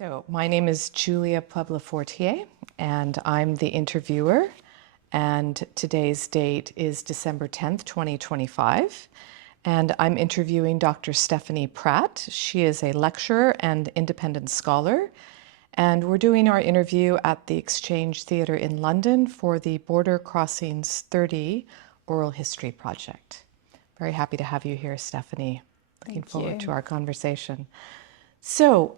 So my name is Julia Puebla-Fortier, and I'm the interviewer. And today's date is December 10th, 2025. And I'm interviewing Dr. Stephanie Pratt. She is a lecturer and independent scholar. And we're doing our interview at the Exchange Theatre in London for the Border Crossings 30 Oral History Project. Very happy to have you here, Stephanie. Looking forward to our conversation. So,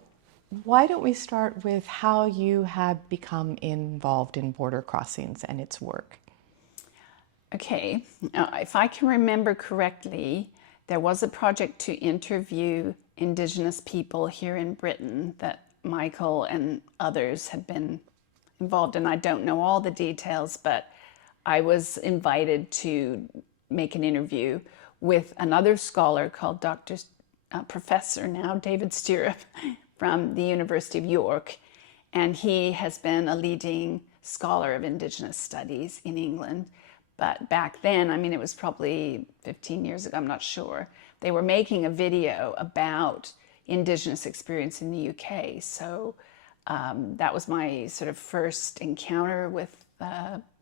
why don't we start with how you had become involved in border crossings and its work? Okay, if I can remember correctly, there was a project to interview Indigenous people here in Britain that Michael and others had been involved in. I don't know all the details, but I was invited to make an interview with another scholar called Professor now, David Stirrup, from the University of York, and he has been a leading scholar of Indigenous studies in England. But back then, I mean, it was probably 15 years ago, I'm not sure, they were making a video about Indigenous experience in the UK. So that was my sort of first encounter with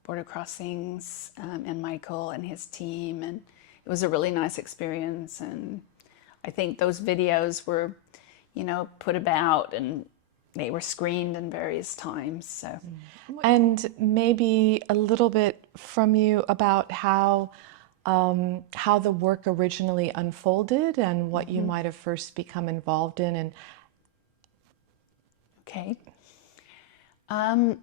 border crossings and Michael and his team, and it was a really nice experience. And I think those videos were, you know, put about and they were screened in various times. So, and maybe a little bit from you about how the work originally unfolded and what you might have first become involved in. And okay, I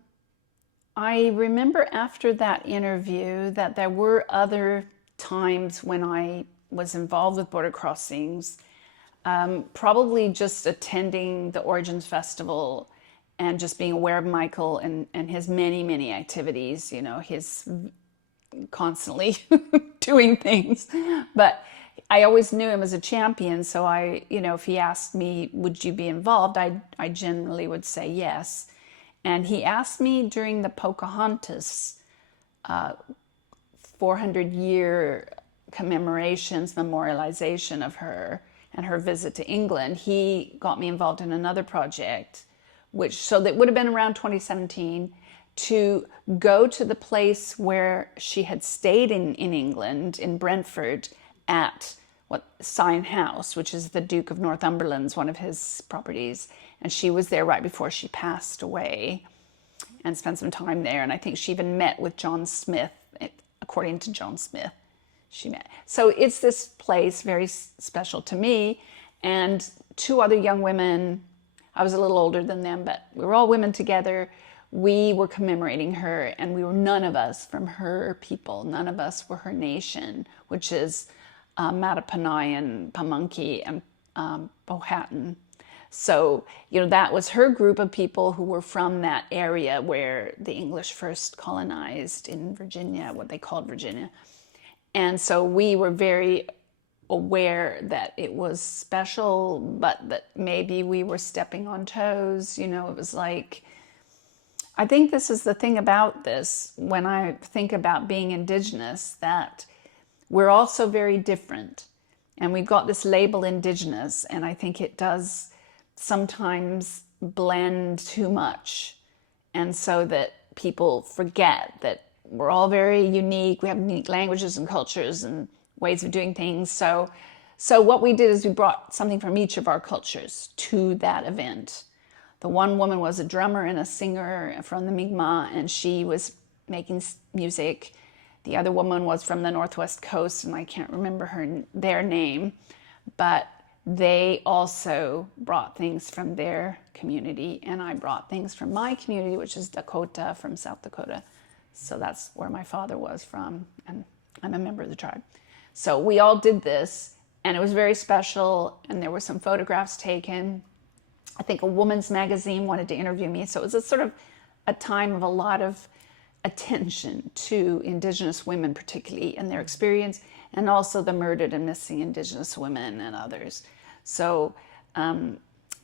remember after that interview that there were other times when I was involved with border crossings. Probably just attending the Origins Festival and just being aware of Michael and his many, many activities, you know, his constantly doing things. But I always knew him as a champion. So I, you know, if he asked me, would you be involved? I generally would say yes. And he asked me during the Pocahontas 400-year commemorations, memorialization of her, and her visit to England, he got me involved in another project, so that would have been around 2017, to go to the place where she had stayed in England, in Brentford, at Sion House, which is the Duke of Northumberland's, one of his properties. And she was there right before she passed away and spent some time there. And I think she even met with John Smith, according to John Smith. She met. So it's this place very special to me, and two other young women, I was a little older than them, but we were all women together. We were commemorating her, and we were none of us from her people. None of us were her nation, which is Mattaponi, Pamunkey, and Powhatan. So, you know, that was her group of people who were from that area where the English first colonized in Virginia, what they called Virginia. And so we were very aware that it was special, but that maybe we were stepping on toes. You know, it was like, I think this is the thing about this, when I think about being Indigenous, that we're also very different. And we've got this label Indigenous, and I think it does sometimes blend too much. And so that people forget that we're all very unique. We have unique languages and cultures and ways of doing things. So what we did is we brought something from each of our cultures to that event. The one woman was a drummer and a singer from the Mi'kmaq, and she was making music. The other woman was from the Northwest Coast, and I can't remember their name, but they also brought things from their community, and I brought things from my community, which is Dakota, from South Dakota. So that's where my father was from, and I'm a member of the tribe. So we all did this, and it was very special, and there were some photographs taken. I think a woman's magazine wanted to interview me, so it was a sort of a time of a lot of attention to Indigenous women particularly and their experience, and also the murdered and missing Indigenous women and others. So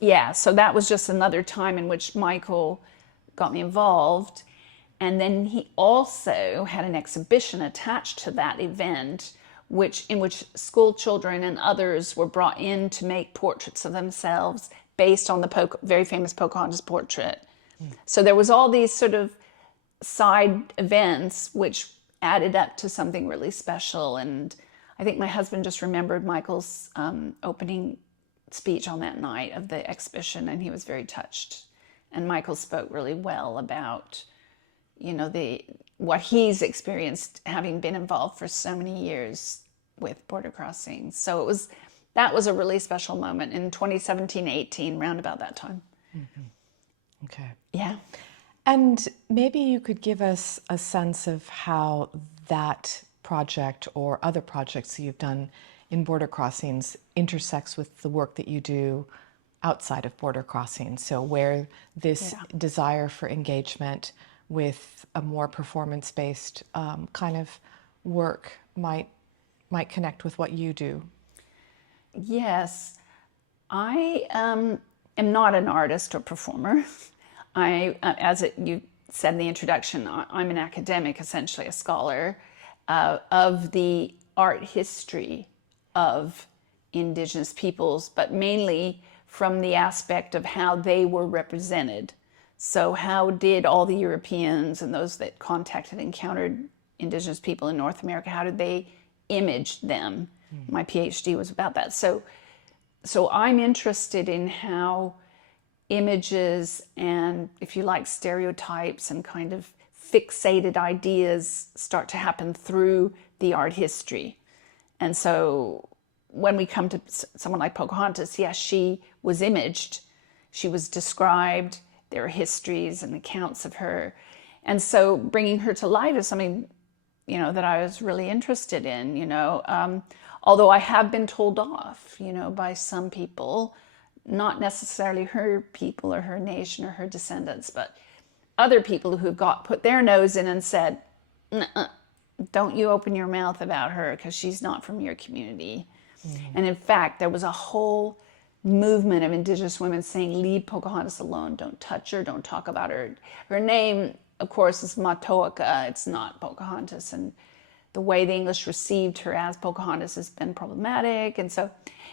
yeah, so that was just another time in which Michael got me involved. And then he also had an exhibition attached to that event, in which school children and others were brought in to make portraits of themselves based on the very famous Pocahontas portrait. So there was all these sort of side events which added up to something really special. And I think my husband just remembered Michael's opening speech on that night of the exhibition, and he was very touched. And Michael spoke really well about, you know, what he's experienced having been involved for so many years with border crossings. So that was a really special moment in 2017-18, round about that time. Mm-hmm. Okay. Yeah. And maybe you could give us a sense of how that project or other projects that you've done in border crossings intersects with the work that you do outside of border crossings. So where this desire for engagement with a more performance-based kind of work might connect with what you do. Yes, I am not an artist or performer. You said in the introduction, I'm an academic, essentially a scholar of the art history of Indigenous peoples, but mainly from the aspect of how they were represented. So how did all the Europeans and those that contacted and encountered Indigenous people in North America, how did they image them? My PhD was about that. So I'm interested in how images and, if you like, stereotypes and kind of fixated ideas start to happen through the art history. And so when we come to someone like Pocahontas, yes, she was imaged, she was described, there are histories and accounts of her. And so bringing her to life is something, you know, that I was really interested in, you know, although I have been told off, you know, by some people, not necessarily her people or her nation or her descendants, but other people who've put their nose in and said, don't you open your mouth about her because she's not from your community. And in fact, there was a whole movement of Indigenous women saying, leave Pocahontas alone, don't touch her, don't talk about her. Her name, of course, is Matoaka, it's not Pocahontas, and the way the English received her as Pocahontas has been problematic. And so,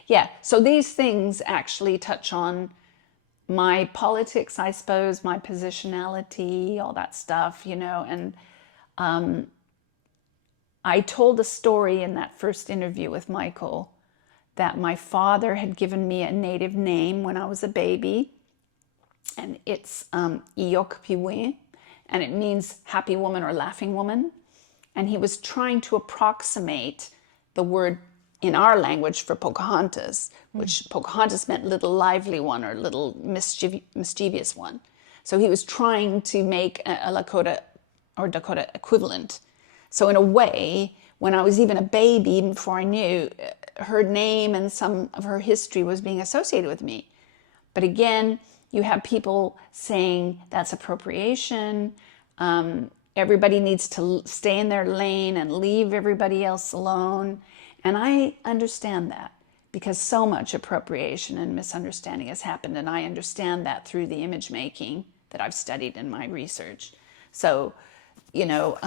yeah, so these things actually touch on my politics, I suppose, my positionality, all that stuff, you know. And I told a story in that first interview with Michael that my father had given me a native name when I was a baby, and it's Iyokpiwe, and it means happy woman or laughing woman. And he was trying to approximate the word in our language for Pocahontas, which Pocahontas meant little lively one or little mischievous one. So he was trying to make a Lakota or Dakota equivalent. So in a way, when I was even a baby, even before I knew, her name and some of her history was being associated with me. But again, you have people saying that's appropriation. Everybody needs to stay in their lane and leave everybody else alone. And I understand that because so much appropriation and misunderstanding has happened. And I understand that through the image making that I've studied in my research. So, you know,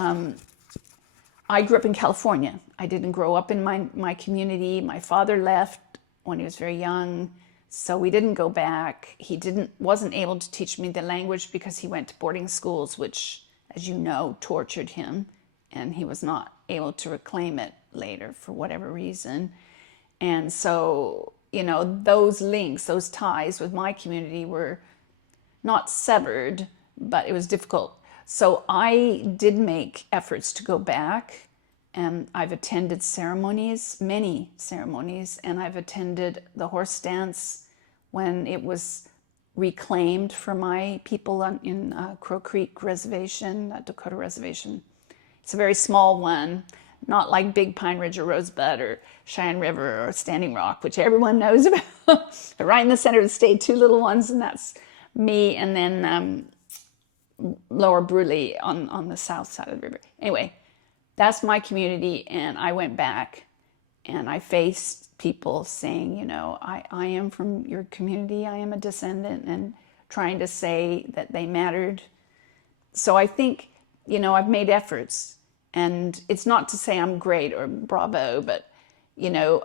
I grew up in California. I didn't grow up in my community. My father left when he was very young, so we didn't go back. He wasn't able to teach me the language because he went to boarding schools, which, as you know, tortured him, and he was not able to reclaim it later for whatever reason. And so, you know, those links, those ties with my community were not severed, but it was difficult. So I did make efforts to go back, and I've attended ceremonies, many ceremonies, and I've attended the horse dance when it was reclaimed for my people in Crow Creek Reservation, Dakota Reservation. It's a very small one, not like Big Pine Ridge or Rosebud or Cheyenne River or Standing Rock, which everyone knows about. Right in the center of the state, two little ones, and that's me, and then Lower Bruley on the south side of the river. Anyway, that's my community, and I went back and I faced people saying, you know, I am from your community, I am a descendant, and trying to say that they mattered. So I think, you know, I've made efforts, and it's not to say I'm great or bravo, but, you know,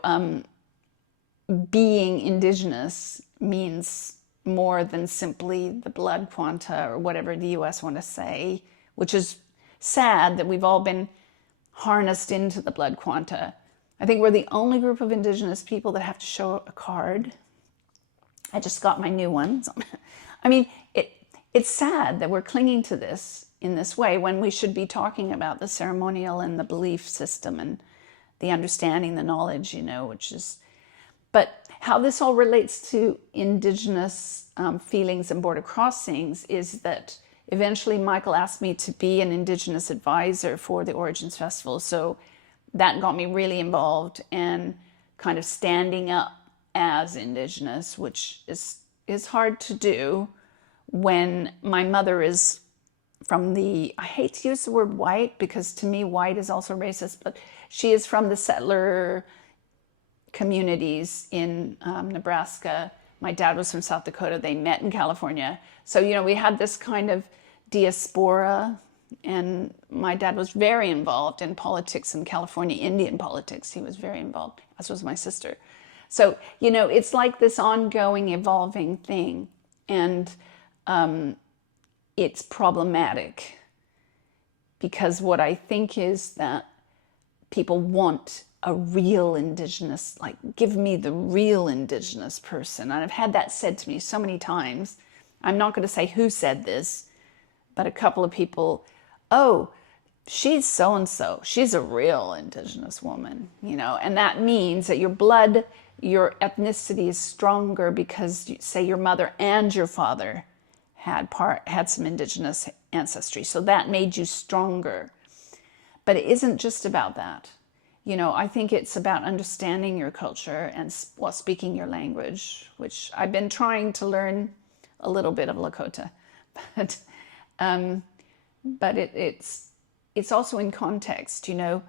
being Indigenous means more than simply the blood quanta or whatever the US want to say, which is sad that we've all been harnessed into the blood quanta. I think we're the only group of Indigenous people that have to show a card. I just got my new one. I mean, it's sad that we're clinging to this in this way when we should be talking about the ceremonial and the belief system and the understanding, the knowledge, you know, which is... But how this all relates to Indigenous feelings and border crossings is that eventually Michael asked me to be an Indigenous advisor for the Origins Festival. So that got me really involved and kind of standing up as Indigenous, which is hard to do when my mother is from the, I hate to use the word white because to me white is also racist, but she is from the settler communities in Nebraska. My dad was from South Dakota. They met in California. So, you know, we had this kind of diaspora, and my dad was very involved in politics in California, Indian politics. He was very involved, as was my sister. So, you know, it's like this ongoing, evolving thing. And it's problematic because what I think is that people want a real Indigenous, like, give me the real Indigenous person. And I've had that said to me so many times. I'm not going to say who said this, but a couple of people, oh, she's so-and-so. She's a real Indigenous woman, you know, and that means that your blood, your ethnicity is stronger because, say, your mother and your father had some Indigenous ancestry. So that made you stronger. But it isn't just about that. You know, I think it's about understanding your culture and speaking your language, which I've been trying to learn a little bit of Lakota. But it's also in context, you know.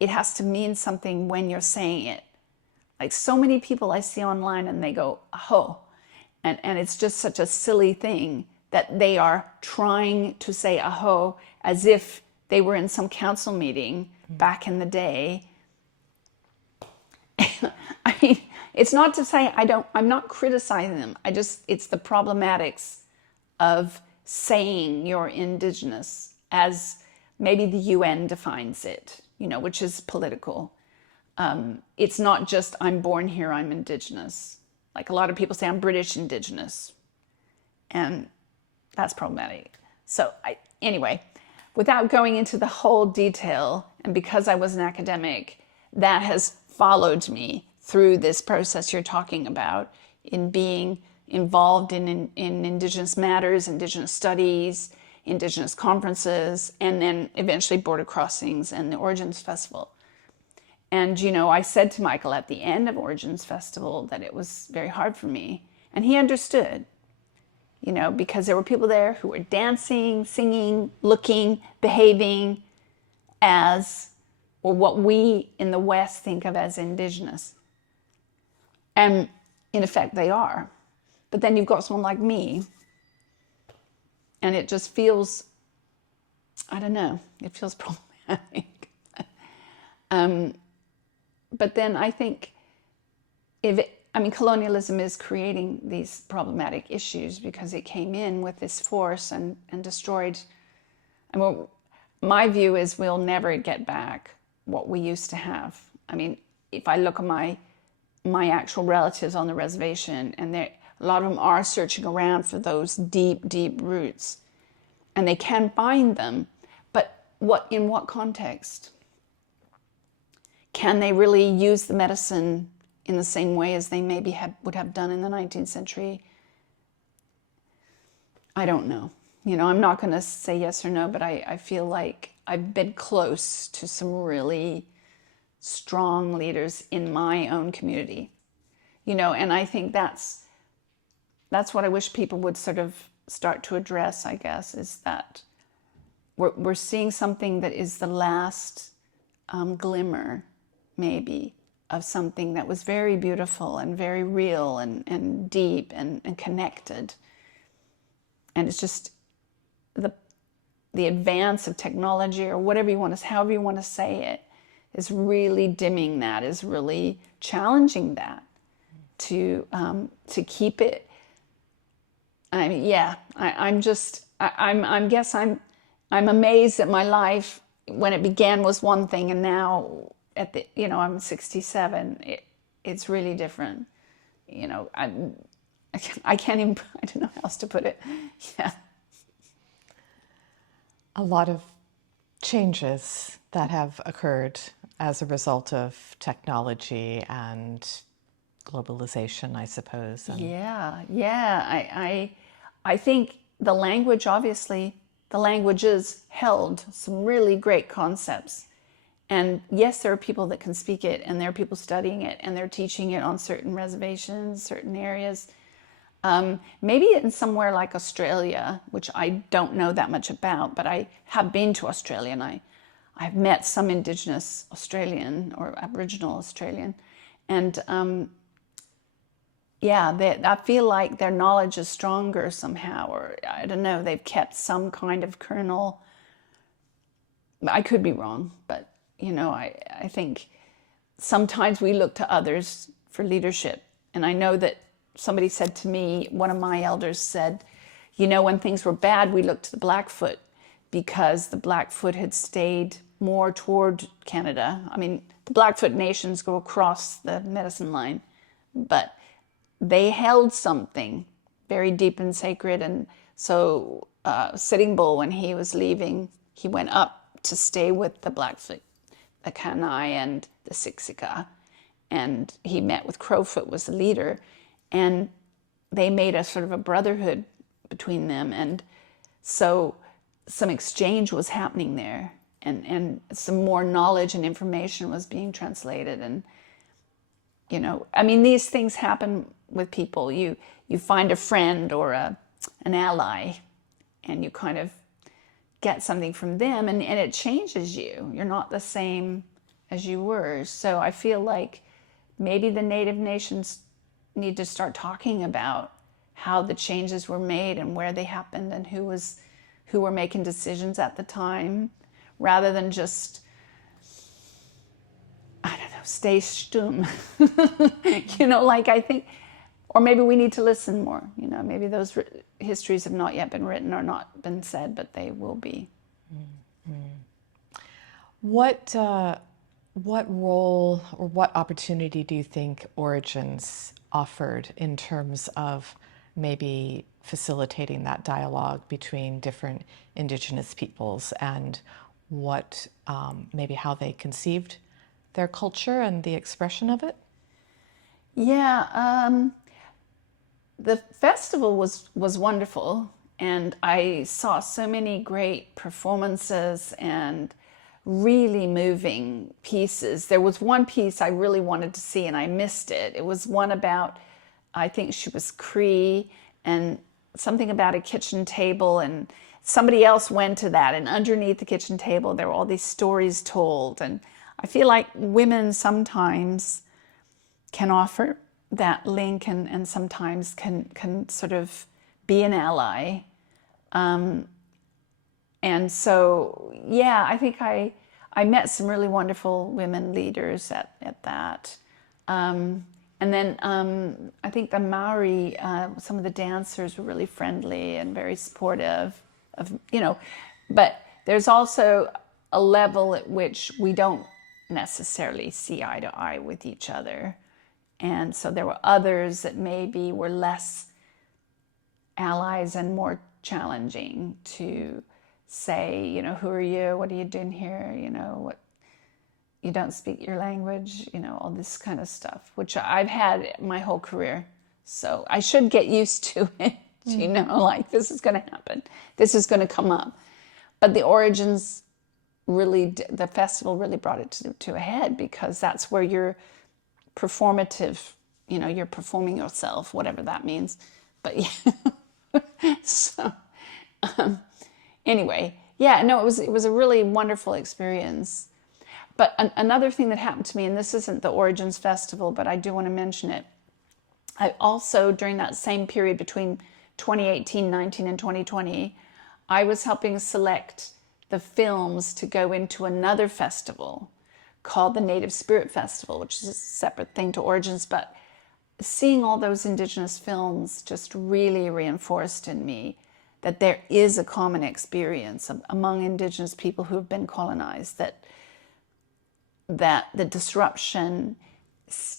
It has to mean something when you're saying it. Like so many people I see online and they go, aho. And it's just such a silly thing that they are trying to say aho as if they were in some council meeting back in the day. I mean, it's not to say I'm not criticizing them. It's the problematics of saying you're Indigenous as maybe the UN defines it, you know, which is political. It's not just I'm born here, I'm Indigenous. Like a lot of people say I'm British Indigenous, and that's problematic. So anyway, without going into the whole detail, and because I was an academic, that has followed me through this process you're talking about in being involved in Indigenous matters, Indigenous studies, Indigenous conferences, and then eventually border crossings and the Origins Festival. And, you know, I said to Michael at the end of Origins Festival that it was very hard for me. And he understood, you know, because there were people there who were dancing, singing, looking, behaving as, or what we in the West think of as Indigenous. And in effect, they are. But then you've got someone like me, and it just feels, I don't know, it feels problematic. But then I think colonialism is creating these problematic issues because it came in with this force and destroyed. I mean, my view is we'll never get back what we used to have. I mean, if I look at my actual relatives on the reservation, and a lot of them are searching around for those deep, deep roots, and they can find them, but in what context? Can they really use the medicine in the same way as they maybe would have done in the 19th century? I don't know. You know, I'm not going to say yes or no, but I feel like I've been close to some really strong leaders in my own community. You know, and I think that's what I wish people would sort of start to address, I guess, is that we're seeing something that is the last glimmer, maybe, of something that was very beautiful and very real and deep and connected. And it's just the advance of technology, or whatever you want to, however you want to say it, is really dimming that, is really challenging that to keep it I mean, yeah, I'm amazed that my life when it began was one thing, and now at the, I'm 67. It's really different. I can't even, I don't know how else to put it. Yeah. A lot of changes that have occurred as a result of technology and globalization, I suppose. And Yeah. I think the language, obviously, the languages held some really great concepts. And yes, there are people that can speak it, and there are people studying it, and they're teaching it on certain reservations, certain areas. Maybe in somewhere like Australia, which I don't know that much about, but I have been to Australia, and I've met some Indigenous Australian or Aboriginal Australian, and yeah, I feel like their knowledge is stronger somehow, or I don't know, they've kept some kind of kernel. I could be wrong, but I think sometimes we look to others for leadership. And I know that somebody said to me, one of my elders said, when things were bad, we looked to the Blackfoot because the Blackfoot had stayed more toward Canada. I mean, the Blackfoot nations go across the medicine line, but they held something very deep and sacred. And so Sitting Bull, when he was leaving, he went up to stay with the Blackfoot, the Kainai and the Siksika. And he met with Crowfoot, was the leader. And they made a sort of a brotherhood between them. And so some exchange was happening there. And some more knowledge and information was being translated. And, I mean, these things happen with people. You find a friend or an ally, and you kind of get something from them, and it changes you. You're not the same as you were. So I feel like maybe the Native nations need to start talking about how the changes were made and where they happened and who were making decisions at the time, rather than just, I don't know, stay stumm. I think, or maybe we need to listen more. Maybe those histories have not yet been written or not been said, but they will be. what role or what opportunity do you think Origins offered in terms of maybe facilitating that dialogue between different Indigenous peoples, and what maybe how they conceived their culture and the expression of it? Yeah, the festival was wonderful, and I saw so many great performances and really moving pieces. There was one piece I really wanted to see and I missed it. It was one about, I think she was Cree, and something about a kitchen table, and somebody else went to that, and underneath the kitchen table there were all these stories told. And I feel like women sometimes can offer that link, and sometimes can sort of be an ally. And so, yeah, I think I met some really wonderful women leaders at that. And then I think the Maori, some of the dancers were really friendly and very supportive of, but there's also a level at which we don't necessarily see eye to eye with each other. And so there were others that maybe were less allies and more challenging to say, who are you? What are you doing here? What, you don't speak your language, all this kind of stuff, which I've had my whole career. So I should get used to it, like this is going to happen. This is going to come up. But the Origins really, the festival really brought it to a head, because that's where you're performative, you're performing yourself, whatever that means. But yeah, so anyway, yeah, no, it was a really wonderful experience. But another thing that happened to me, and this isn't the Origins Festival, but I do want to mention it. I also, during that same period between 2018, 19, and 2020, I was helping select the films to go into another festival called the Native Spirit Festival, which is a separate thing to Origins. But seeing all those Indigenous films just really reinforced in me that there is a common experience among Indigenous people who have been colonized, that the disruption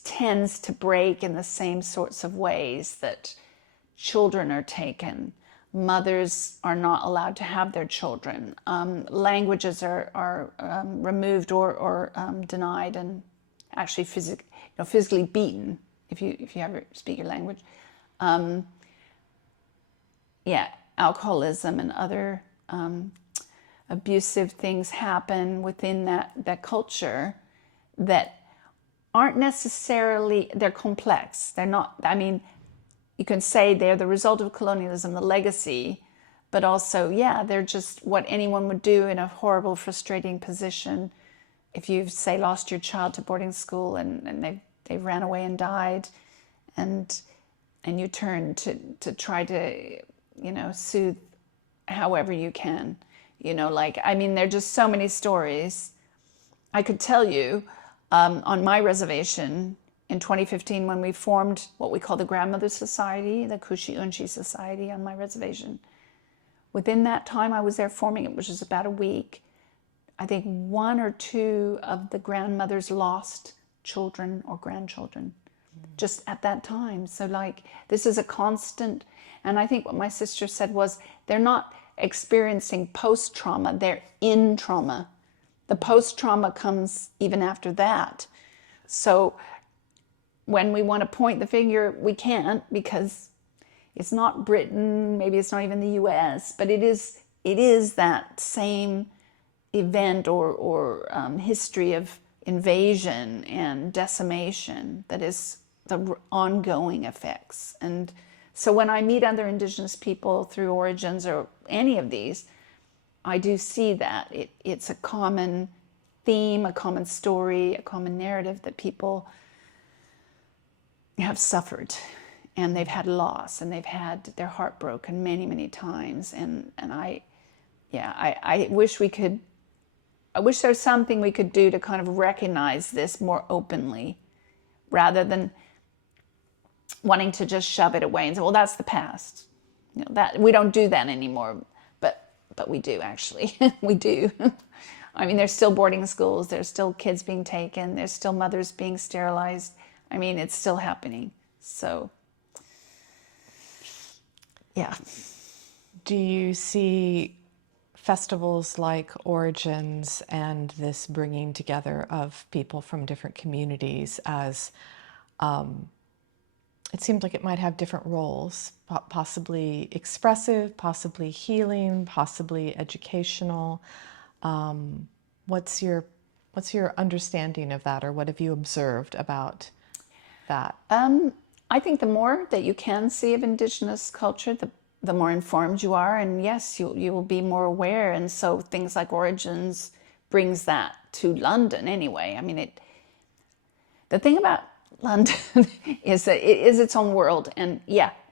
tends to break in the same sorts of ways that children are taken, mothers are not allowed to have their children, languages are removed or denied, and actually physically beaten if you speak your language. Alcoholism and other abusive things happen within that culture that aren't necessarily, they're complex. They're not, I mean, you can say they're the result of colonialism, the legacy, but also, they're just what anyone would do in a horrible, frustrating position. If you've, say, lost your child to boarding school and they ran away and died, and you turn to try to, soothe however you can, I mean, there are just so many stories. I could tell you, on my reservation in 2015, when we formed what we call the Grandmother Society, the Kushi Unchi Society on my reservation, within that time I was there forming it, which is about a week, I think 1 or 2 of the grandmothers lost children or grandchildren just at that time. So this is a constant. And I think what my sister said was, they're not experiencing post-trauma, they're in trauma. The post-trauma comes even after that. So when we want to point the finger, we can't, because it's not Britain, maybe it's not even the US, but it is that same event or history of invasion and decimation that is the ongoing effects. And so when I meet other Indigenous people through Origins or any of these, I do see that it's a common theme, a common story, a common narrative that people have suffered, and they've had loss, and they've had their heart broken many, many times. And I wish I wish there's something we could do to kind of recognize this more openly, rather than wanting to just shove it away and say, well, that's the past. That we don't do that anymore. But we do, actually. We do. I mean, there's still boarding schools. There's still kids being taken. There's still mothers being sterilized. I mean, it's still happening. So, yeah. Do you see festivals like Origins and this bringing together of people from different communities as, it seems like it might have different roles, possibly expressive, possibly healing, possibly educational. What's your understanding of that, or what have you observed about that? I think the more that you can see of Indigenous culture, the more informed you are, and yes, you will be more aware. And so things like Origins brings that to London anyway. I mean, the thing about London is that it is its own world, and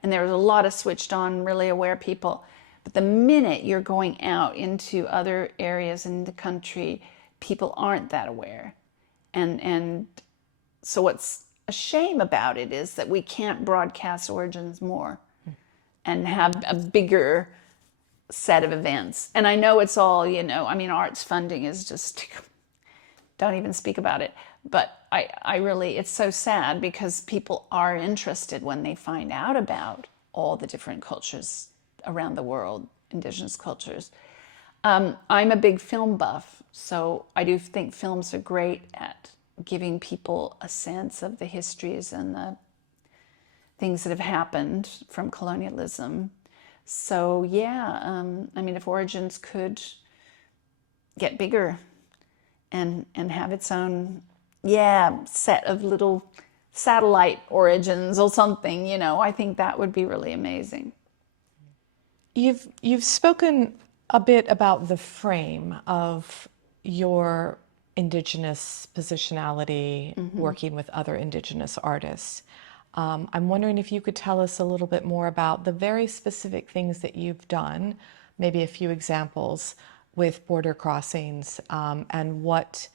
there's a lot of switched on, really aware people. But the minute you're going out into other areas in the country, people aren't that aware. And so what's a shame about it is that we can't broadcast Origins more and have a bigger set of events. And I know it's all, I mean, arts funding is just, don't even speak about it. But I really, it's so sad, because people are interested when they find out about all the different cultures around the world, Indigenous cultures. I'm a big film buff, so I do think films are great at giving people a sense of the histories and the things that have happened from colonialism. So I mean, if Origins could get bigger and have its own set of little satellite Origins or something, I think that would be really amazing. You've spoken a bit about the frame of your Indigenous positionality, working with other Indigenous artists. I'm wondering if you could tell us a little bit more about the very specific things that you've done, maybe a few examples with border crossings, and what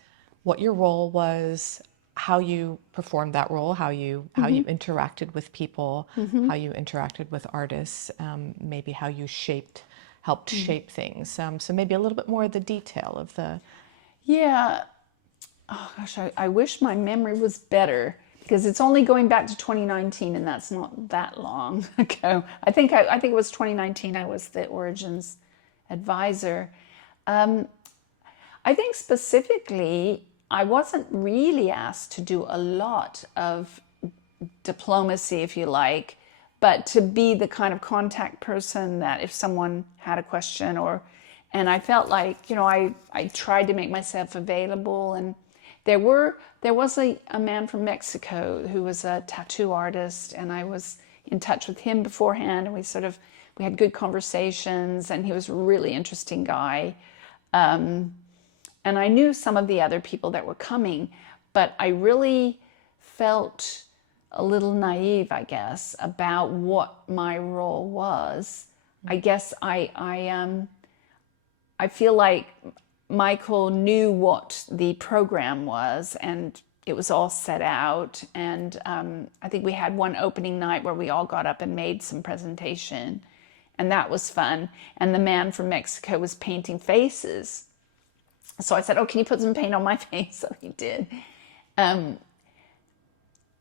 your role was, how you performed that role, how you interacted with people, how you interacted with artists, maybe how you helped shape things. So maybe a little bit more of the detail of the... Yeah. Oh gosh, I wish my memory was better, because it's only going back to 2019, and that's not that long ago. I think it was 2019. I was the Origins advisor. I think specifically, I wasn't really asked to do a lot of diplomacy, if you like, but to be the kind of contact person that if someone had a question, and I felt like, you know, I tried to make myself available. And there was a man from Mexico who was a tattoo artist, and I was in touch with him beforehand, and we had good conversations, and he was a really interesting guy. And I knew some of the other people that were coming, but I really felt a little naive, I guess, about what my role was. I guess I feel like Michael knew what the program was, and it was all set out. And I think we had one opening night where we all got up and made some presentation, and that was fun. And the man from Mexico was painting faces. So I said, oh, can you put some paint on my face? So he did.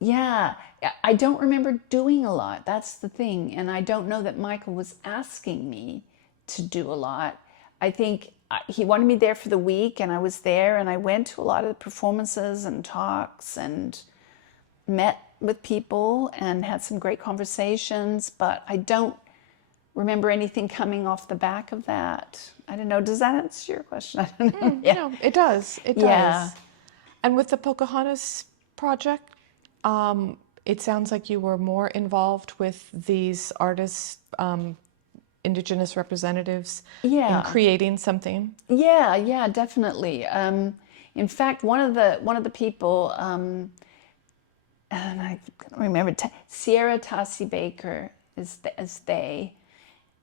Yeah, I don't remember doing a lot. That's the thing. And I don't know that Michael was asking me to do a lot. I think he wanted me there for the week, and I was there, and I went to a lot of the performances and talks and met with people and had some great conversations, but I don't remember anything coming off the back of that. I don't know. Does that answer your question? I don't know. Yeah. No, it does. It does. Yeah. And with the Pocahontas project, it sounds like you were more involved with these artists, Indigenous representatives, in creating something. Yeah, definitely. In fact, one of the people, and I don't remember, Sierra Tassie Baker is they.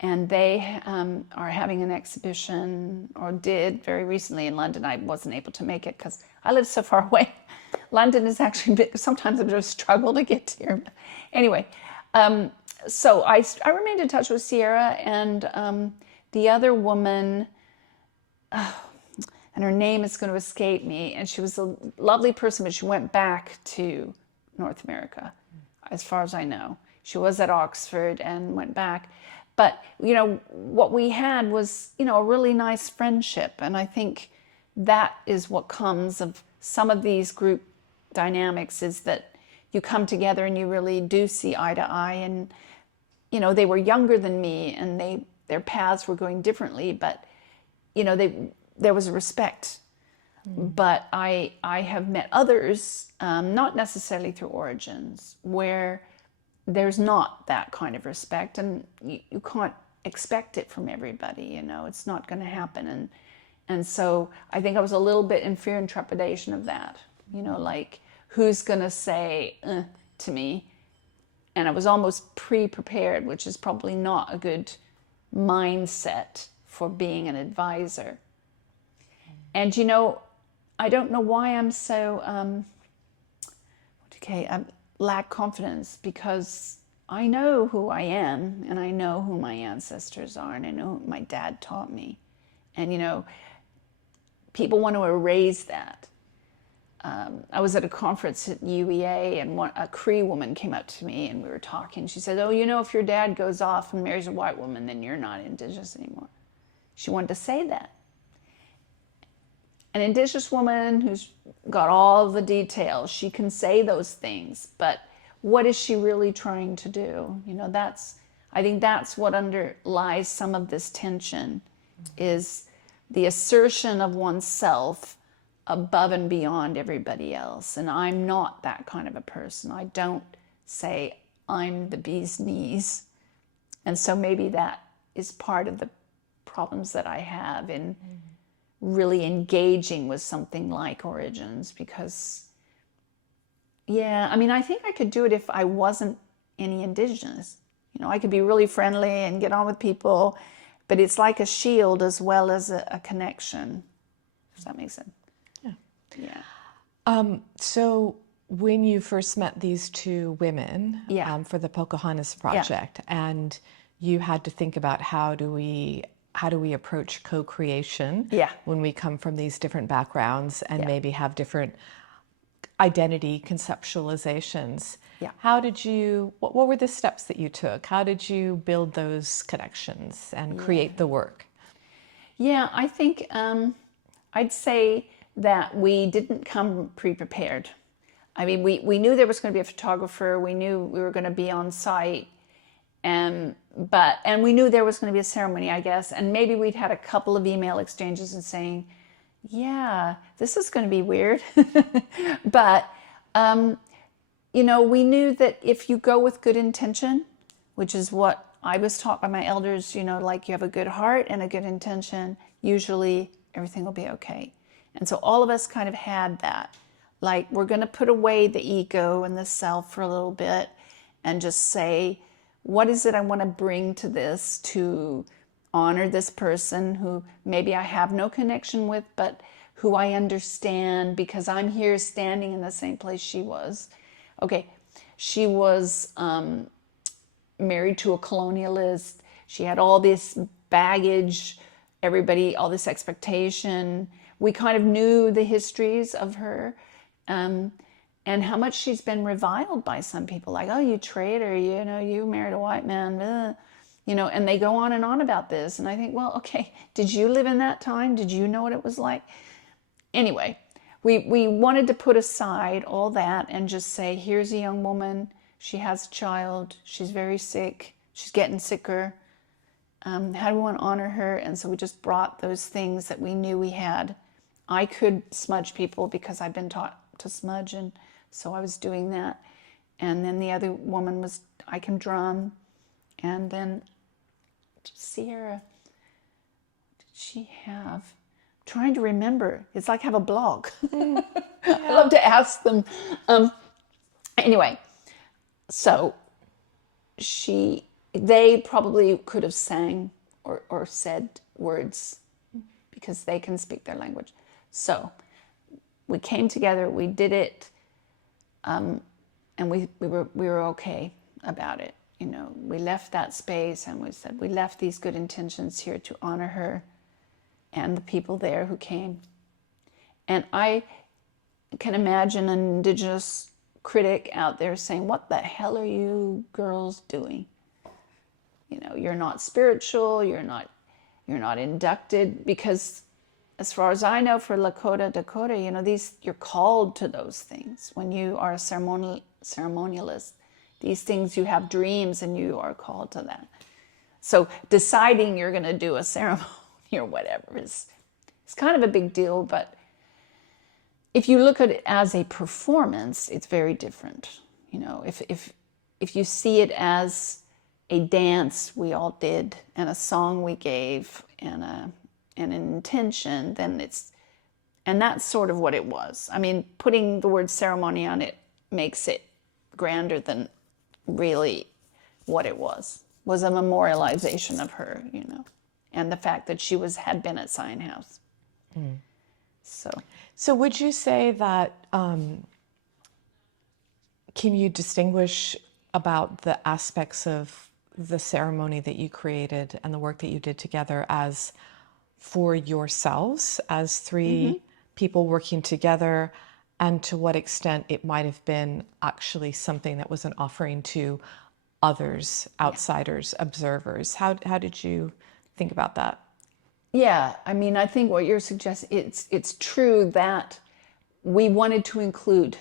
And they are having an exhibition, or did very recently, in London. I wasn't able to make it because I live so far away. London is actually sometimes a bit of a struggle to get here. Anyway, so I remained in touch with Sierra, and the other woman, and her name is going to escape me, and she was a lovely person, but she went back to North America, as far as I know. She was at Oxford and went back. But, you know, what we had was, you know, a really nice friendship. And I think that is what comes of some of these group dynamics, is that you come together and you really do see eye to eye. And, you know, they were younger than me, and their paths were going differently, but, you know, there was a respect. But I have met others, not necessarily through Origins, where there's not that kind of respect, and you can't expect it from everybody, you know, it's not going to happen. And so I think I was a little bit in fear and trepidation of that, you know, like, who's going to say to me? And I was almost pre-prepared, which is probably not a good mindset for being an advisor. And, you know, I don't know why I'm so, lack confidence, because I know who I am, and I know who my ancestors are, and I know what my dad taught me. And, you know, people want to erase that. I was at a conference at UEA, and a Cree woman came up to me, and we were talking. She said, oh, you know, if your dad goes off and marries a white woman, then you're not Indigenous anymore. She wanted to say that. An Indigenous woman who's got all the details, she can say those things, but what is she really trying to do? You know, I think that's what underlies some of this tension, is the assertion of oneself above and beyond everybody else. And I'm not that kind of a person. I don't say I'm the bee's knees. And so maybe that is part of the problems that I have in really engaging with something like Origins, because, yeah, I mean, I think I could do it if I wasn't any Indigenous. You know, I could be really friendly and get on with people, but it's like a shield as well as a connection. Does that make sense? Yeah. Yeah. So when you first met these two women Yeah. for the Pocahontas project, and you had to think about how do we approach co-creation Yeah. when we come from these different backgrounds and Yeah. maybe have different identity conceptualizations. Yeah. How did you, what were the steps that you took? How did you build those connections and create the work? Yeah, I think I'd say that we didn't come pre-prepared. I mean, we knew there was going to be a photographer. We knew we were going to be on site, and we knew there was going to be a ceremony, I guess. And maybe we'd had a couple of email exchanges and saying, "Yeah, this is going to be weird," but you know, we knew that if you go with good intention, which is what I was taught by my elders, you know, like you have a good heart and a good intention, usually everything will be okay. And so all of us kind of had that. Like, we're going to put away the ego and the self for a little bit and just say, what is it I want to bring to this to honor this person who maybe I have no connection with, but who I understand because I'm here standing in the same place she was. Okay, she was married to a colonialist. She had all this baggage, everybody, all this expectation. We kind of knew the histories of her and how much she's been reviled by some people. Like, oh, you traitor, you know, you married a white man, you know, and they go on and on about this. And I think, well, okay, did you live in that time? Did you know what it was like? Anyway, we wanted to put aside all that and just say, here's a young woman. She has a child. She's very sick. She's getting sicker. How do we want to honor her? And so we just brought those things that we knew we had. I could smudge people because I've been taught to smudge, and so I was doing that. And then the other woman was, I can drum. And then Sierra, what did she have? I'm trying to remember. It's like I have a blog. Yeah. I love to ask them. Anyway, so they probably could have sang or said words because they can speak their language. So we came together, we did it, and we were okay about it. You know, we left that space and we said, we left these good intentions here to honor her and the people there who came. And I can imagine an Indigenous critic out there saying, what the hell are you girls doing? You know, you're not spiritual, you're not inducted, because as far as I know, for Lakota, Dakota, you know, you're called to those things. When you are a ceremonialist, these things, you have dreams and you are called to that. So deciding you're going to do a ceremony or whatever is kind of a big deal, but if you look at it as a performance, it's very different. You know, if you see it as a dance we all did and a song we gave and an intention, then and that's sort of what it was. I mean, putting the word ceremony on it makes it grander than really what it was a memorialization of her, you know, and the fact that she had been at Sign House. Mm. So would you say that, can you distinguish about the aspects of the ceremony that you created and the work that you did together as for yourselves, as three people working together, and to what extent it might have been actually something that was an offering to others, outsiders, observers? How did you think about that? Yeah, I mean, I think what you're suggesting, it's true that we wanted to include.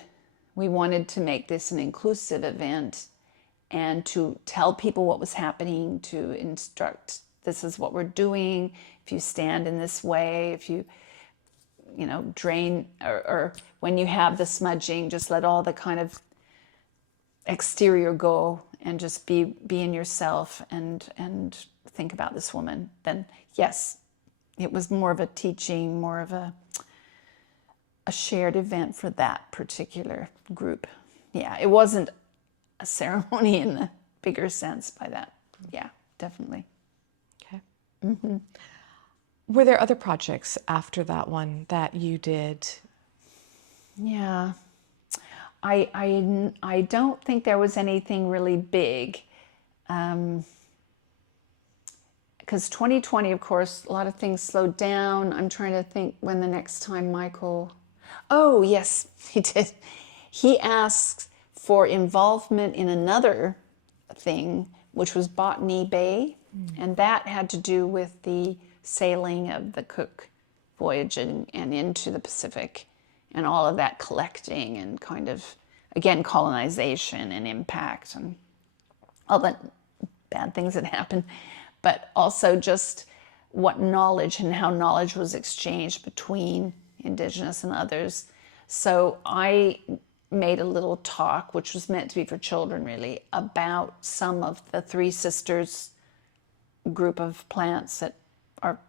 We wanted to make this an inclusive event and to tell people what was happening, to instruct, this is what we're doing. If you stand in this way, if you know, drain, or when you have the smudging, just let all the kind of exterior go and just be in yourself and think about this woman. Then yes, it was more of a teaching, more of a shared event for that particular group. Yeah, it wasn't a ceremony in the bigger sense by that. Yeah, definitely. Okay. Mm-hmm. Were there other projects after that one that you did Yeah. I don't think there was anything really big. Because 2020, of course, a lot of things slowed down. I'm trying to think when the next time Michael... Oh, yes, he did. He asked for involvement in another thing, which was Botany Bay. And that had to do with the sailing of the Cook voyage and into the Pacific and all of that collecting and kind of, again, colonization and impact and all the bad things that happened, but also just what knowledge and how knowledge was exchanged between Indigenous and others. So I made a little talk, which was meant to be for children really, about some of the Three Sisters group of plants that are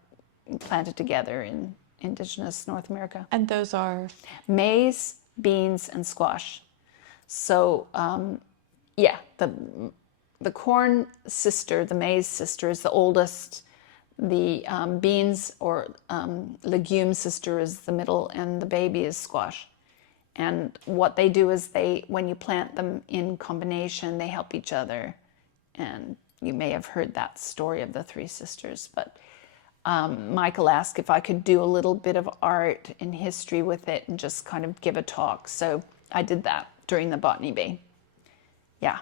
planted together in Indigenous North America. And those are? Maize, beans, and squash. So, yeah, the corn sister, the maize sister, is the oldest. The beans or legume sister is the middle, and the baby is squash. And what they do is when you plant them in combination, they help each other. And you may have heard that story of the Three Sisters, but Michael asked if I could do a little bit of art and history with it and just kind of give a talk. So I did that during the Botany Bay. Yeah.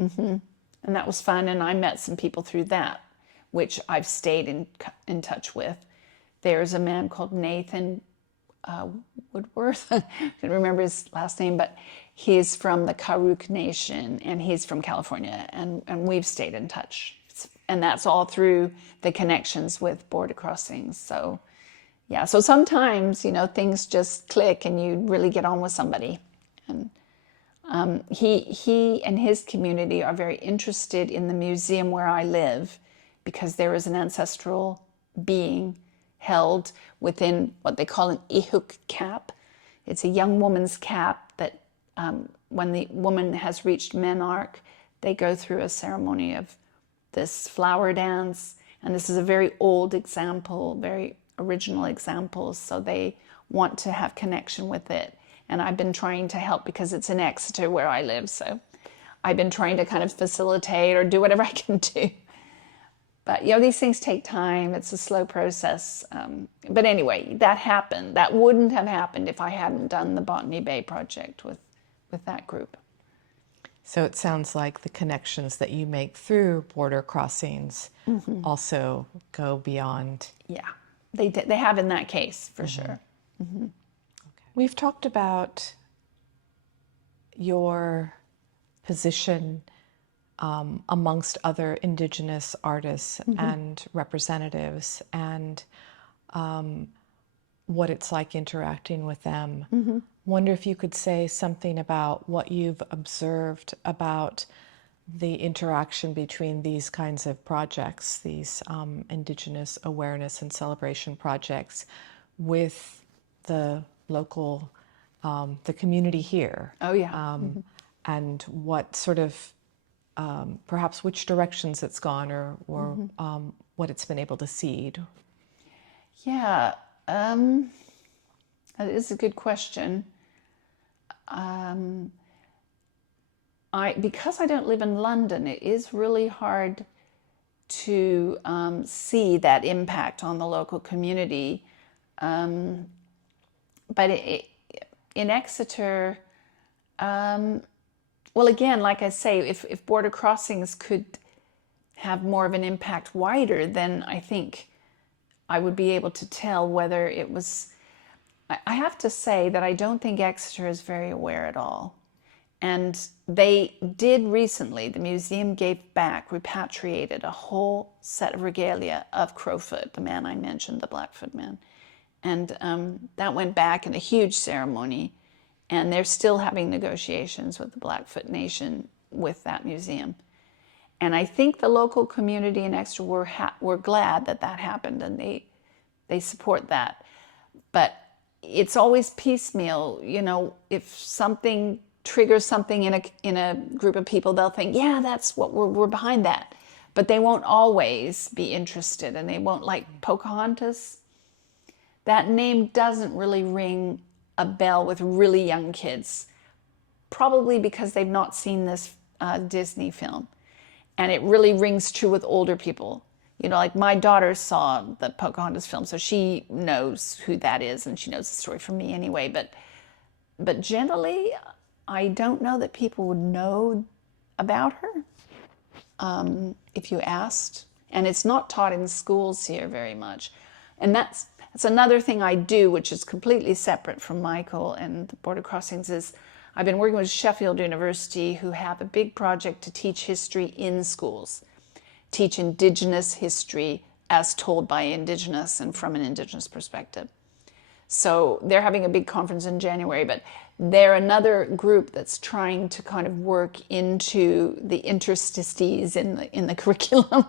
Okay. And that was fun. And I met some people through that, which I've stayed in touch with. There's a man called Nathan Woodworth. I can't remember his last name, but he's from the Karuk Nation and he's from California. And we've stayed in touch. And that's all through the connections with border crossings. So, yeah. So sometimes, things just click and you really get on with somebody. And he and his community are very interested in the museum where I live because there is an ancestral being held within what they call an ihuk cap. It's a young woman's cap that when the woman has reached menarche, they go through a ceremony of this flower dance, and this is a very old example, very original example, so they want to have connection with it. And I've been trying to help because it's in Exeter where I live, so I've been trying to kind of facilitate or do whatever I can do. But these things take time. It's a slow process. But anyway, that happened. That wouldn't have happened if I hadn't done the Botany Bay project with that group. So it sounds like the connections that you make through border crossings also go beyond. Yeah, they have in that case, for sure. Okay. We've talked about your position amongst other Indigenous artists and representatives and what it's like interacting with them. Wonder if you could say something about what you've observed about the interaction between these kinds of projects, these Indigenous awareness and celebration projects, with the local, the community here. Oh, yeah. And what sort of, perhaps which directions it's gone or what it's been able to seed. Yeah, that is a good question. Because I don't live in London, it is really hard to see that impact on the local community. But in Exeter, well, again, like I say, if border crossings could have more of an impact wider, then I think I would be able to tell whether it was... I have to say that I don't think Exeter is very aware at all. And they did recently, the museum gave back, repatriated a whole set of regalia of Crowfoot, the man I mentioned, the Blackfoot man. And that went back in a huge ceremony. And they're still having negotiations with the Blackfoot Nation with that museum. And I think the local community in Exeter were glad that that happened, and they support that. But it's always piecemeal. If something triggers something in a group of people, they'll think, yeah, that's what we're behind that. But they won't always be interested, and they won't, like Pocahontas. That name doesn't really ring a bell with really young kids, probably because they've not seen this Disney film. And it really rings true with older people. You know, like my daughter saw the Pocahontas film, so she knows who that is, and she knows the story from me anyway. But generally, I don't know that people would know about her if you asked. And it's not taught in schools here very much. And that's another thing I do, which is completely separate from Michael and the Border Crossings, is I've been working with Sheffield University, who have a big project to teach history in schools. Teach Indigenous history as told by Indigenous and from an Indigenous perspective. So they're having a big conference in January, but they're another group that's trying to kind of work into the interstices in the curriculum,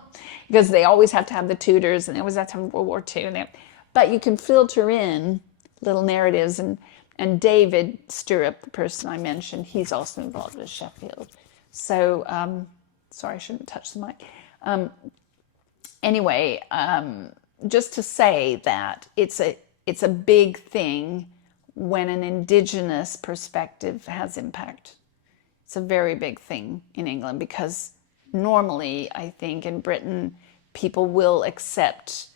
because they always have to have the tutors and they always have to have World War II. But you can filter in little narratives, and David Stirrup, the person I mentioned, he's also involved with Sheffield. So, sorry, I shouldn't touch the mic. Anyway, just to say that it's a big thing when an Indigenous perspective has impact. It's a very big thing in England, because normally, I think, in Britain, people will accept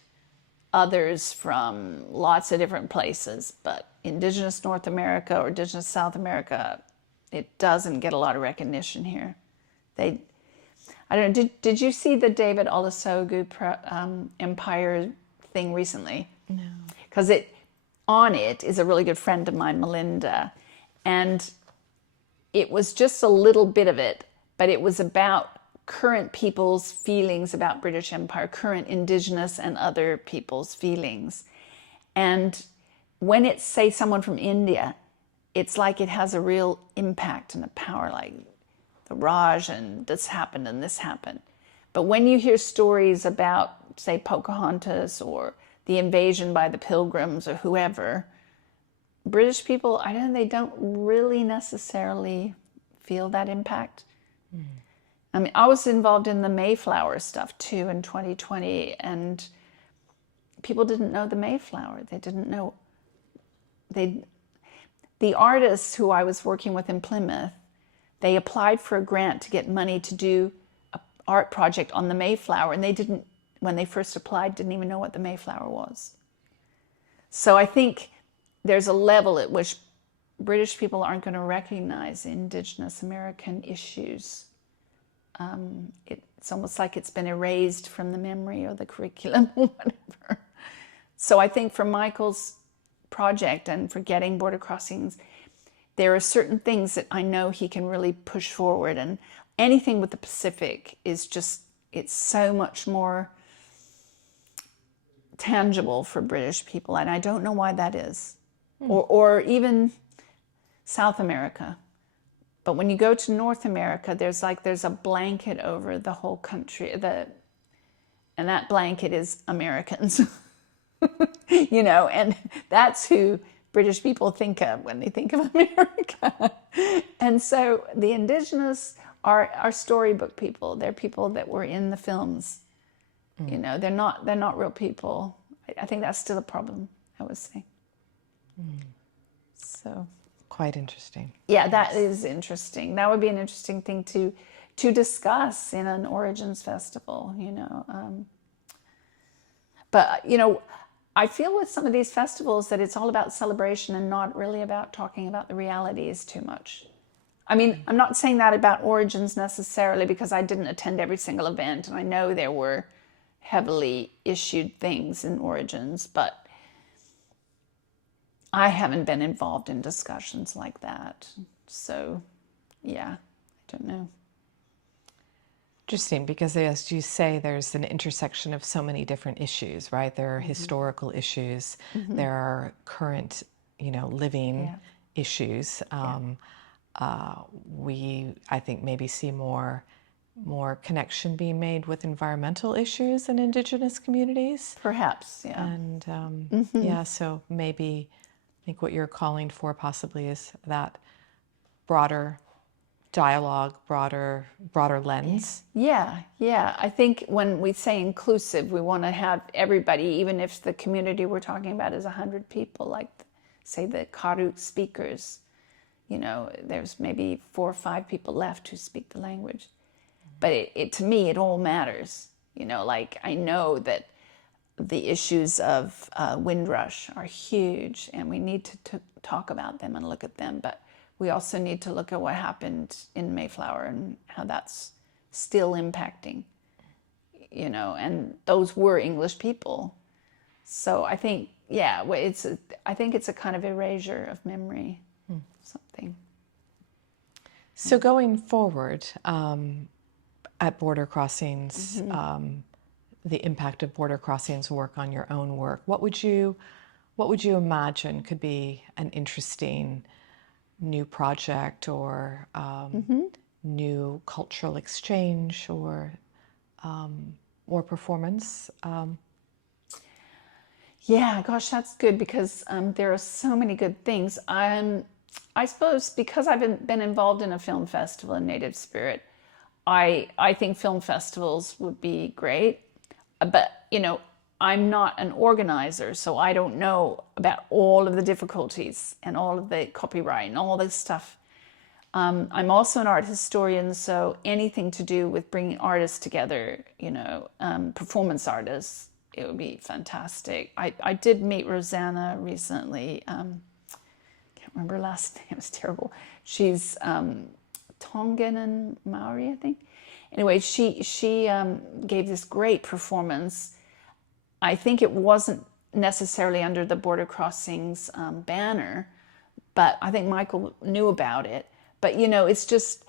others from lots of different places, but Indigenous North America or Indigenous South America, it doesn't get a lot of recognition here. I don't know, did you see the David Olusogun Empire thing recently? No. Because on it is a really good friend of mine, Melinda, and it was just a little bit of it, but it was about current people's feelings about British Empire, current Indigenous and other people's feelings. And when it's, say, someone from India, it's like it has a real impact and a power, like the Raj and this happened and this happened. But when you hear stories about, say, Pocahontas or the invasion by the Pilgrims or whoever, British people, I don't know, they don't really necessarily feel that impact. Mm. I mean, I was involved in the Mayflower stuff too in 2020, and people didn't know the Mayflower. They didn't know. The artists who I was working with in Plymouth, they applied for a grant to get money to do an art project on the Mayflower, and they didn't, when they first applied, didn't even know what the Mayflower was. So I think there's a level at which British people aren't going to recognize Indigenous American issues. It's almost like it's been erased from the memory or the curriculum or whatever. So I think for Michael's project and for getting Border Crossings, there are certain things that I know he can really push forward, and anything with the Pacific is just, it's so much more tangible for British people, and I don't know why that is. Or even South America. But when you go to North America, there's a blanket over the whole country, and that blanket is Americans. You know, and that's who British people think of when they think of America. And so the Indigenous are storybook people. They're people that were in the films. Mm. You know, they're not real people. I think that's still a problem, I would say. Mm. So quite interesting. Yeah, that is interesting. That would be an interesting thing to discuss in an Origins festival, you know. But, you know, I feel with some of these festivals that it's all about celebration and not really about talking about the realities too much. I mean, I'm not saying that about Origins necessarily, because I didn't attend every single event, and I know there were heavily issued things in Origins, but I haven't been involved in discussions like that. So, yeah, I don't know. Interesting, because as you say, there's an intersection of so many different issues, right? There are historical issues, there are current, you know, living issues. We, I think, maybe see more connection being made with environmental issues in Indigenous communities. Perhaps, yeah. And yeah, so maybe I think what you're calling for possibly is that broader dialogue, broader lens. Yeah. I think when we say inclusive, we want to have everybody, even if the community we're talking about is 100 people, like say the Karuk speakers, you know, there's maybe 4 or 5 people left who speak the language. But it to me, it all matters. You know, like I know that the issues of Windrush are huge, and we need to talk about them and look at them. But we also need to look at what happened in Mayflower and how that's still impacting, you know, and those were English people. So I think, yeah, I think it's a kind of erasure of memory, something. So going forward, at Border Crossings, the impact of Border Crossings work on your own work, what would you imagine could be an interesting new project or new cultural exchange or performance? Yeah, gosh, that's good because there are so many good things. I suppose because I've been involved in a film festival in Native Spirit, I think film festivals would be great. But, you know, I'm not an organizer, so I don't know about all of the difficulties and all of the copyright and all this stuff. I'm also an art historian, so anything to do with bringing artists together, you know, performance artists, it would be fantastic. I did meet Rosanna recently. Can't remember her last name. It was terrible. She's Tongan and Maori, I think. Anyway, she gave this great performance. I think it wasn't necessarily under the Border Crossings banner, but I think Michael knew about it. But, you know, it's just,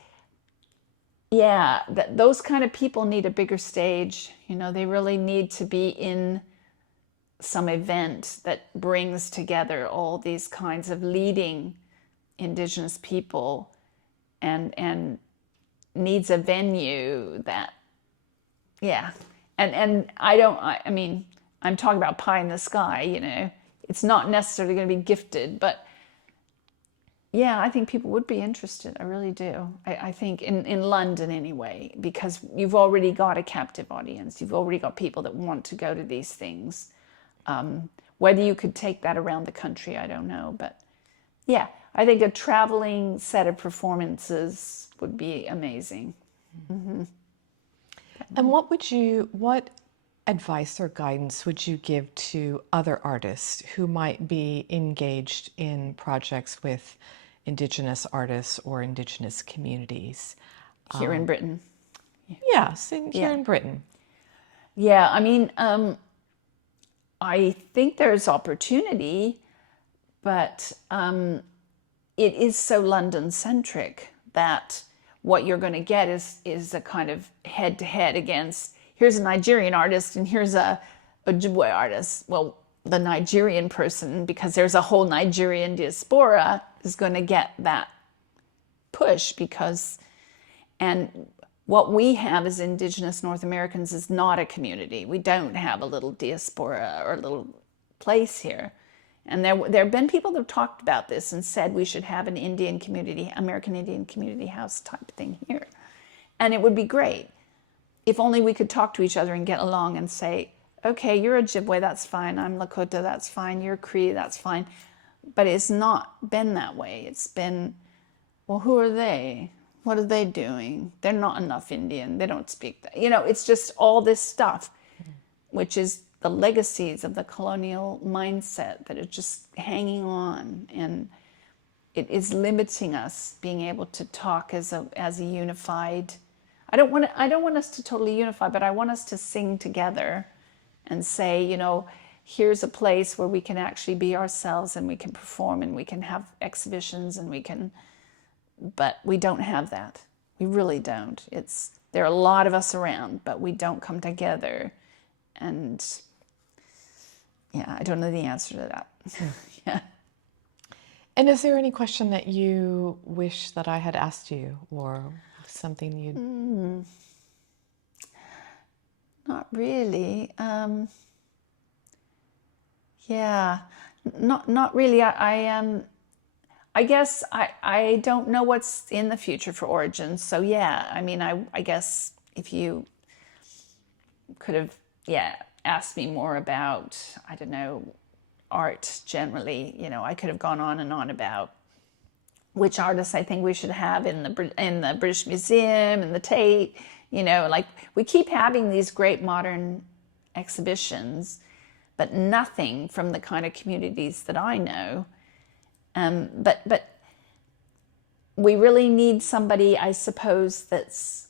yeah, those kind of people need a bigger stage. You know, they really need to be in some event that brings together all these kinds of leading Indigenous people and needs a venue that, yeah. And I mean, I'm talking about pie in the sky, you know. It's not necessarily going to be gifted, but yeah, I think people would be interested. I really do. I think in London anyway, because you've already got a captive audience. You've already got people that want to go to these things. Whether you could take that around the country, I don't know. But yeah, I think a traveling set of performances would be amazing. Mm-hmm. And what advice or guidance would you give to other artists who might be engaged in projects with Indigenous artists or Indigenous communities? Here in Britain. Yes, here in Britain. Yeah, I mean, I think there's opportunity, but it is so London-centric that what you're going to get is a kind of head-to-head against, here's a Nigerian artist and here's a Ojibwe artist. Well, the Nigerian person, because there's a whole Nigerian diaspora, is going to get that push because, and what we have as Indigenous North Americans is not a community. We don't have a little diaspora or a little place here. And there have been people that have talked about this and said we should have an Indian community, American Indian community house type thing here. And it would be great if only we could talk to each other and get along and say, okay, you're Ojibwe, that's fine. I'm Lakota, that's fine. You're Cree, that's fine. But it's not been that way. It's been, well, who are they? What are they doing? They're not enough Indian. They don't speak that. You know, it's just all this stuff, which is the legacies of the colonial mindset that are just hanging on, and it is limiting us being able to talk as a unified. I don't want us to totally unify, but I want us to sing together and say, you know, here's a place where we can actually be ourselves and we can perform and we can have exhibitions and we can, but we don't have that. We really don't. There are a lot of us around, but we don't come together. And yeah, I don't know the answer to that. Yeah. And is there any question that you wish that I had asked you, or something you? Not really. Yeah, not really. I guess I don't know what's in the future for Origins. So yeah, I mean, I guess if you could have, asked me more about, I don't know, art generally. You know, I could have gone on and on about which artists I think we should have in the British Museum and the Tate. You know, like we keep having these great modern exhibitions, but nothing from the kind of communities that I know. But we really need somebody, I suppose, that's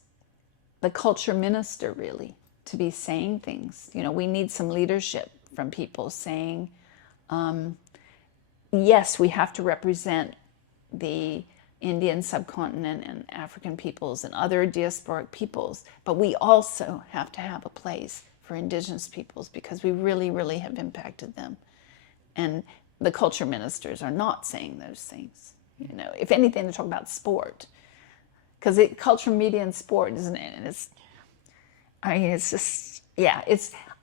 the culture minister, really, to be saying things. You know, we need some leadership from people saying, yes, we have to represent the Indian subcontinent and African peoples and other diasporic peoples, but we also have to have a place for Indigenous peoples because we really, really have impacted them. And the culture ministers are not saying those things. You know, if anything, they're talking about sport, because culture, media, and sport, isn't it? And it's just, yeah.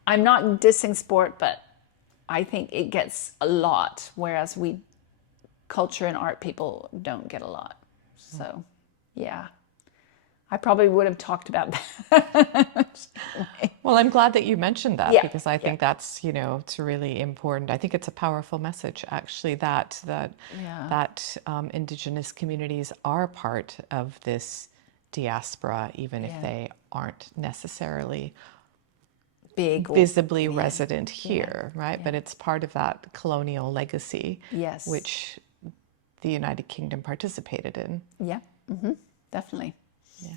I'm not dissing sport, but I think it gets a lot, whereas culture and art people don't get a lot. So, yeah. I probably would have talked about that. Well, I'm glad that you mentioned that, Yeah, because I think that's, you know, it's really important. I think it's a powerful message, actually, that Indigenous communities are part of this diaspora, even if they aren't necessarily visibly resident here, right? But it's part of that colonial legacy, Yes. which the United Kingdom participated in. Yeah, definitely. Yeah.